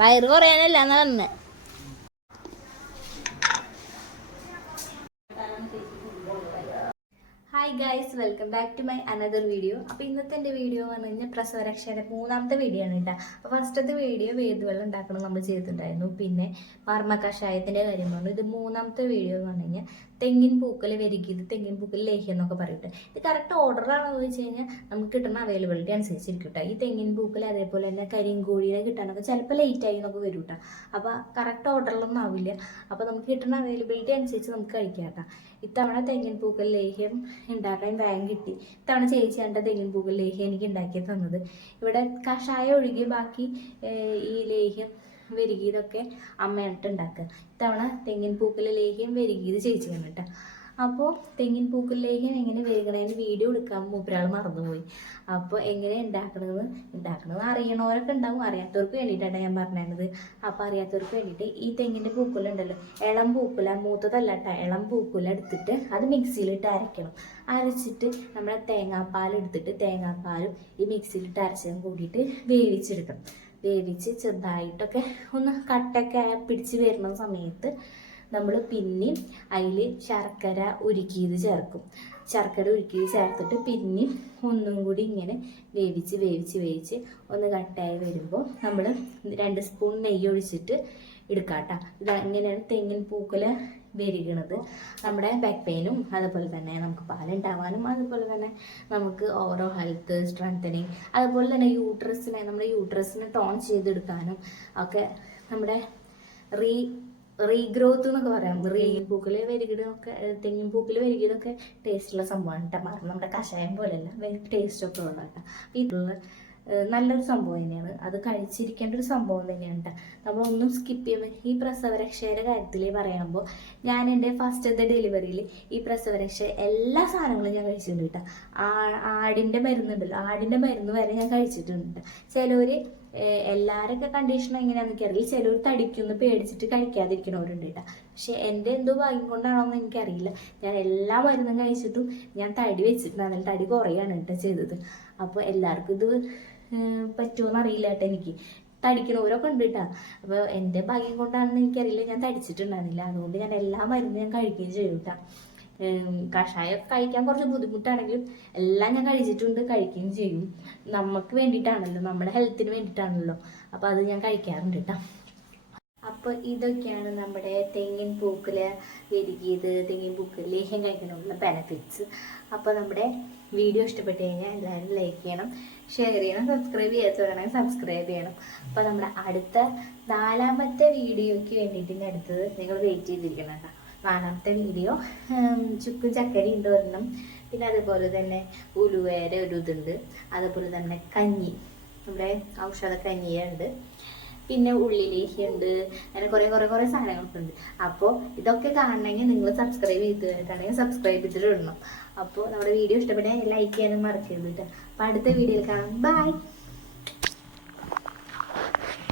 വയറ് കുറയാനല്ല എന്നാ പറഞ്ഞത്. Hi guys, welcome back to my another video. അപ്പോൾ ഇന്നത്തെ എൻ്റെ വീഡിയോ എന്ന് പറഞ്ഞാൽ പ്രസവരക്ഷയുടെ 3ാമത്തെ വീഡിയോ ആണ് കേട്ടോ. അപ്പോൾ ഫസ്റ്റത്തെ വീഡിയോ വേദുവെള്ളം ഉണ്ടാക്കണം നമ്മൾ ചെയ്തിട്ടുണ്ടായിരുന്നു. പിന്നെ മർമ്മ കഷായത്തിൻ്റെ കാര്യം പറഞ്ഞു. ഇത് 3ാമത്തെ വീഡിയോ എന്ന് പറഞ്ഞു കഴിഞ്ഞാൽ തെങ്ങിൻ പൂക്കൽ വെരുകിയത്, തെങ്ങിൻ പൂക്കൽ ലേഹ്യം എന്നൊക്കെ പറയട്ടെ. ഇത് കറക്റ്റ് ഓർഡറാണോ എന്ന് വെച്ച് കഴിഞ്ഞാൽ നമുക്ക് കിട്ടുന്ന അവൈലബിലിറ്റി അനുസരിച്ചിരിക്കും കേട്ടോ. ഈ തെങ്ങിൻ പൂക്കൽ അതേപോലെ തന്നെ കരിങ്കോഴിയെ കിട്ടാനൊക്കെ ചിലപ്പോൾ ലേറ്റായി എന്നൊക്കെ വരും കേട്ടോ. അപ്പോൾ കറക്റ്റ് ഓർഡറിലൊന്നും ആവില്ല. അപ്പോൾ നമുക്ക് കിട്ടുന്ന അവൈലബിലിറ്റി അനുസരിച്ച് നമുക്ക് കഴിക്കാം കേട്ടോ. ഇത്തവണ തെങ്ങിൻ പൂക്കൽ ലേഹ്യം ഉണ്ടാക്കാൻ വേഗം കിട്ടി. ഇത്തവണ ചേച്ചിയാണ്ട തെങ്ങിൻ പൂക്കൽ ലേഹ്യം എനിക്ക് ഉണ്ടാക്കി തന്നത്. ഇവിടെ കഷായം ഒഴുകി ബാക്കി ഈ ലേഹ്യം വെരുകിയതൊക്കെ അമ്മയായിട്ട് ഉണ്ടാക്കുക. ഇത്തവണ തെങ്ങിൻ പൂക്കൽ ലേഹ്യം വെരുകിയത് ചേച്ചിയാണ് കേട്ടോ. അപ്പോൾ തെങ്ങിൻ പൂക്കൽ ലേഹ്യം എങ്ങനെ വെരുകണേന്ന് വീഡിയോ എടുക്കാൻ മൂപ്പരാൾ മറന്നുപോയി. അപ്പോൾ എങ്ങനെ ഉണ്ടാക്കണമെന്ന് അറിയണവരൊക്കെ ഉണ്ടാവും. അറിയാത്തവർക്ക് വേണ്ടിയിട്ടാണ് ഞാൻ പറഞ്ഞത്. അപ്പോൾ അറിയാത്തവർക്ക് വേണ്ടിയിട്ട് ഈ തെങ്ങിൻ്റെ പൂക്കുലുണ്ടല്ലോ, ഇളം പൂക്കുല, മൂത്തതല്ല കേട്ടോ, ഇളം പൂക്കുല എടുത്തിട്ട് അത് മിക്സിയിലിട്ട് അരയ്ക്കണം. അരച്ചിട്ട് നമ്മുടെ തേങ്ങാപ്പാലെടുത്തിട്ട് തേങ്ങാപ്പാലും ഈ മിക്സിയിലിട്ട് അരച്ചതും കൂടിയിട്ട് വേവിച്ചെടുക്കണം. വേവിച്ച് ചെറുതായിട്ടൊക്കെ ഒന്ന് കട്ടൊക്കെ പിടിച്ച് വരുന്ന സമയത്ത് നമ്മൾ പിന്നെയും അതിൽ ശർക്കര ഉരുക്കിയത് ചേർക്കും. ശർക്കര ഉരുക്കിയത് ചേർത്തിട്ട് പിന്നെയും ഒന്നും കൂടി ഇങ്ങനെ വേവിച്ച് ഒന്ന് കട്ടായി വരുമ്പോൾ നമ്മൾ 2 സ്പൂൺ നെയ്യ് ഒഴിച്ചിട്ട് എടുക്കാം കേട്ടോ. ഇത് ഇങ്ങനെയാണ് തെങ്ങിൻ പൂക്കൽ വെരുകണത്. നമ്മുടെ ബാക്ക് പെയിനും അതുപോലെ തന്നെ നമുക്ക് പാലുണ്ടാവാനും അതുപോലെ തന്നെ നമുക്ക് ഓരോ ഹെൽത്ത് സ്ട്രെങ്തനിങ് അതുപോലെ തന്നെ നമ്മുടെ യൂട്രസിനെ ടോൺ ചെയ്തെടുക്കാനും ഒക്കെ നമ്മുടെ റീഗ്രോത്ത് എന്നൊക്കെ പറയാം. പൂക്കൽ വെരുകിടൊക്കെ തെങ്ങിൻ പൂക്കൽ വെരുകിയതൊക്കെ ടേസ്റ്റുള്ള സംഭവമാണ് കേട്ടോ. മറന്ന് നമ്മുടെ കഷായം പോലെയല്ല, ടേസ്റ്റൊക്കെ ഉള്ള കേട്ടോ. ഇതുള്ള നല്ലൊരു സംഭവം തന്നെയാണ്. അത് കഴിച്ചിരിക്കേണ്ട ഒരു സംഭവം തന്നെയാണ് കേട്ടോ. നമ്മളൊന്നും സ്കിപ്പ് ചെയ്യുമ്പോൾ ഈ പ്രസവരക്ഷയുടെ കാര്യത്തിൽ പറയുമ്പോൾ ഞാൻ എൻ്റെ ഫസ്റ്റത്തെ ഡെലിവറിയിൽ ഈ പ്രസവരക്ഷ എല്ലാ സാധനങ്ങളും ഞാൻ കഴിച്ചിട്ടുണ്ട് കേട്ടോ. ആടിൻ്റെ മരുന്നുണ്ടല്ലോ, ആടിൻ്റെ മരുന്ന് വരെ ഞാൻ കഴിച്ചിട്ടുണ്ട്. ചിലവർ എല്ലാവരൊക്കെ കണ്ടീഷൻ എങ്ങനെയാണെന്ന് എനിക്കറിയില്ല. ചിലവർ തടിക്കുമെന്ന് പേടിച്ചിട്ട് കഴിക്കാതിരിക്കണവരുണ്ട് കേട്ടോ. പക്ഷെ എൻ്റെ എന്തോ ഭാഗ്യം കൊണ്ടാണോ എന്ന് എനിക്കറിയില്ല. ഞാൻ എല്ലാ മരുന്നും കഴിച്ചിട്ടും ഞാൻ തടി വെച്ചിട്ടുണ്ടായിരുന്നില്ല. തടി കുറയാണ് കേട്ടോ ചെയ്തത്. അപ്പോൾ എല്ലാവർക്കും ഇത് പറ്റുമോയെന്ന് അറിയില്ല കേട്ടോ. എനിക്ക് തടിക്കണവരൊക്കെ ഉണ്ട് കേട്ടോ. അപ്പോൾ എൻ്റെ ഭാഗ്യം കൊണ്ടാണെന്ന് എനിക്കറിയില്ല, ഞാൻ തടിച്ചിട്ടുണ്ടായിരുന്നില്ല. അതുകൊണ്ട് ഞാൻ എല്ലാ മരുന്നും ഞാൻ കഴിക്കുകയും ചെയ്യും കേട്ടോ. കഷായം കഴിക്കാൻ കുറച്ച് ബുദ്ധിമുട്ടാണെങ്കിലും എല്ലാം ഞാൻ കഴിച്ചിട്ടുണ്ട്, കഴിക്കുകയും ചെയ്യും. നമുക്ക് വേണ്ടിയിട്ടാണല്ലോ, നമ്മുടെ ഹെൽത്തിന് വേണ്ടിയിട്ടാണല്ലോ. അപ്പോൾ അത് ഞാൻ കഴിക്കാറുണ്ട് കേട്ടോ. അപ്പോൾ ഇതൊക്കെയാണ് നമ്മുടെ തെങ്ങിൻ പൂക്കൽ വെരുകിയത്, തെങ്ങിൻ പൂക്കൽ ലേഹ്യം കഴിക്കണമുള്ള ബെനഫിറ്റ്സ്. അപ്പോൾ നമ്മുടെ വീഡിയോ ഇഷ്ടപ്പെട്ട് കഴിഞ്ഞാൽ എല്ലാവരും ലൈക്ക് ചെയ്യണം, ഷെയർ ചെയ്യണം, സബ്സ്ക്രൈബ് ചെയ്യാത്തവരാണെങ്കിൽ സബ്സ്ക്രൈബ് ചെയ്യണം. അപ്പോൾ നമ്മുടെ അടുത്ത 4ാമത്തെ വീഡിയോയ്ക്ക് വേണ്ടിയിട്ട് ഇനി അടുത്തത് നിങ്ങൾ വെയിറ്റ് ചെയ്തിരിക്കണം കേട്ടോ. 4ാമത്തെ വീഡിയോ ചുക്കും ചക്കരി ഉണ്ട് ഒരെണ്ണം, പിന്നെ അതുപോലെ തന്നെ ഉലുവേര ഒരു ഇതുണ്ട്, അതുപോലെ തന്നെ കഞ്ഞി, നമ്മുടെ ഔഷധ കഞ്ഞിയുണ്ട്, പിന്നെ ഉള്ളിലേക്കുണ്ട്, അങ്ങനെ കുറേ സാധനങ്ങളൊക്കെ ഉണ്ട്. അപ്പോൾ ഇതൊക്കെ കാണണമെങ്കിൽ നിങ്ങൾ സബ്സ്ക്രൈബ് ചെയ്തിട്ടാണെങ്കിൽ സബ്സ്ക്രൈബ് ചെയ്തിട്ട് ഇടണം. അപ്പോൾ നമ്മുടെ വീഡിയോ ഇഷ്ടപ്പെട്ടാൽ ലൈക്ക് ചെയ്യാനും മറക്കരുത് കേട്ടോ. അപ്പോൾ അടുത്ത വീഡിയോയിൽ കാണാം. ബൈ.